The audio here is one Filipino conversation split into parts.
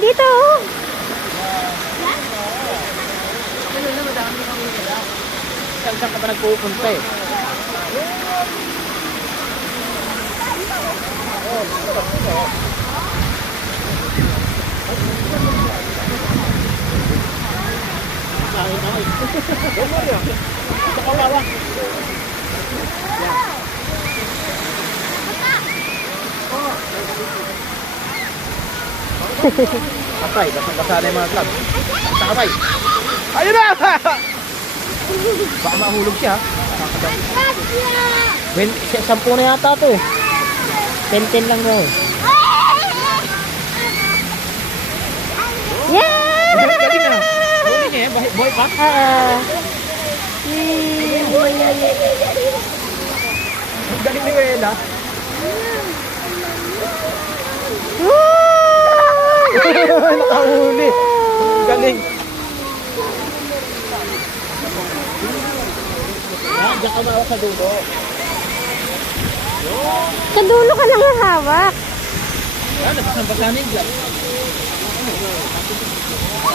dito. Saan ka ba nagpupunta eh? Patay, basa na yung mga club. Sakabay. Ayun na! Baka mahulog siya. When, 10 na yata ito eh. 10 lang na eh. Yeah! Galing na. Huli niya eh. Boy pa? Galing ni Wela. Nakahuli. Galing. Diyan ka mawak sa dulo. Sa dulo ka lang hawak. Nagsasambasanin dyan.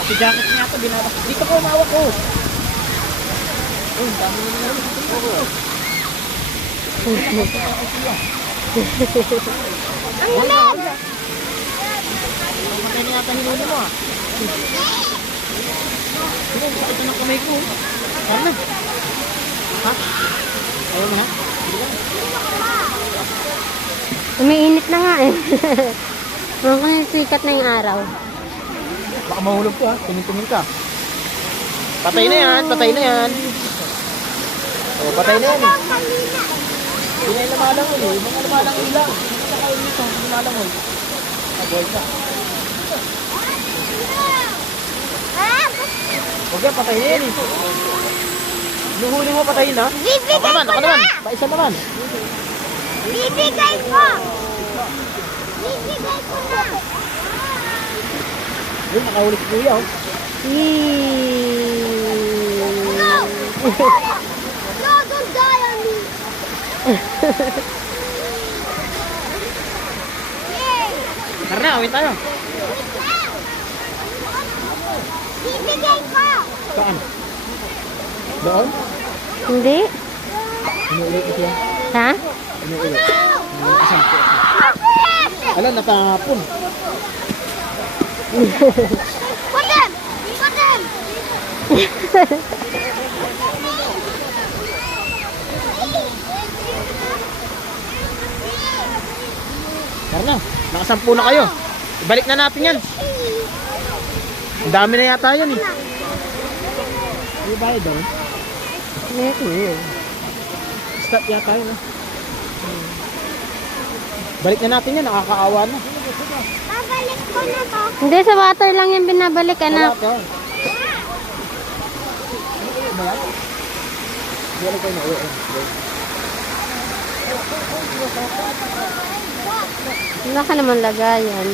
Si jacket niya ito, binabas. Dito ko umawak ko. Ang dami na naman. Ang lamig! Matay na yata hinuno mo ah. Sakit na ng kamay ko. Parang na. Ha? Ayaw mo ha? Umiinit na nga eh. Mukhang sikat na yung araw. Baka mahulog ko ha. Tingin-tingin ka. Patay na yan. Patay na yan. O, patay na yan eh. Hindi na yung lumalangon eh. Mga lumalangon lang. Saka yung ito. Lumalangon. Aboy ka. Huwag yan. Patay na yan eh. Nuhuli mo patayin ha? Ako naman. Paisa naman. Bibigay ko! Bibigay ko na! Yun, nakahuli si Kuya oh. No! No, don't die on me! Tara na, awin tayo. Bibigay ko! Saan? Doon? Hindi. Inuulit ko siya. Ha? Inuulit. Alam, natapon. Put them! Put them! Tara na, nakasampu na kayo. Ibalik na natin yan. Ang dami na yata yan eh. Hindi ba yun doon? Stop yata yun ah. Balik na natin yan, nakakaawa na. Babalik ko na to. Hindi, sa water lang yan binabalik, anak. Wala ka. Ano yan? Wala kayo na uwi. Wala ka naman lagayan.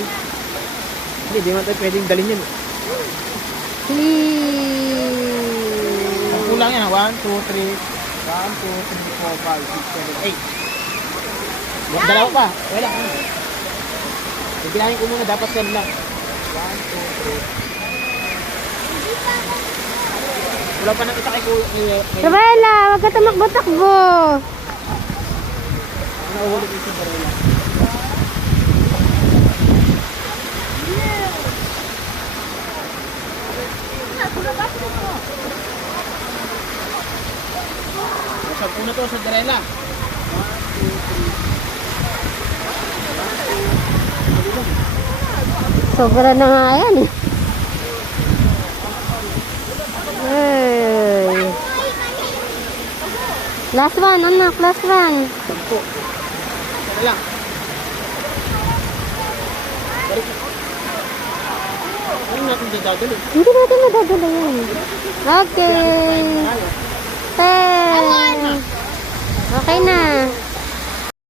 Hindi, di man tayo pwedeng dalhin yan. Ang kulang yan, 1, 2, 3. 1, 2, 3, 4, 5, 6, 7, 8. Dalawa pa, wala. Ibilangin ko muna, dapat 10 lang. 1, 2, 3. Wala pa nang isa kay Kuya. Sabela, wag ka tumakbo-takbo. Nauhulog yung Cinderella. Sampu na to sa Cinderella. Sobra na nga yan eh. Hey. Last one, anak. Last one. Sampu. Sana lang. Balik. Ano natin dadalhin? Hindi natin nadadala yan. Okay. 10. Okay na.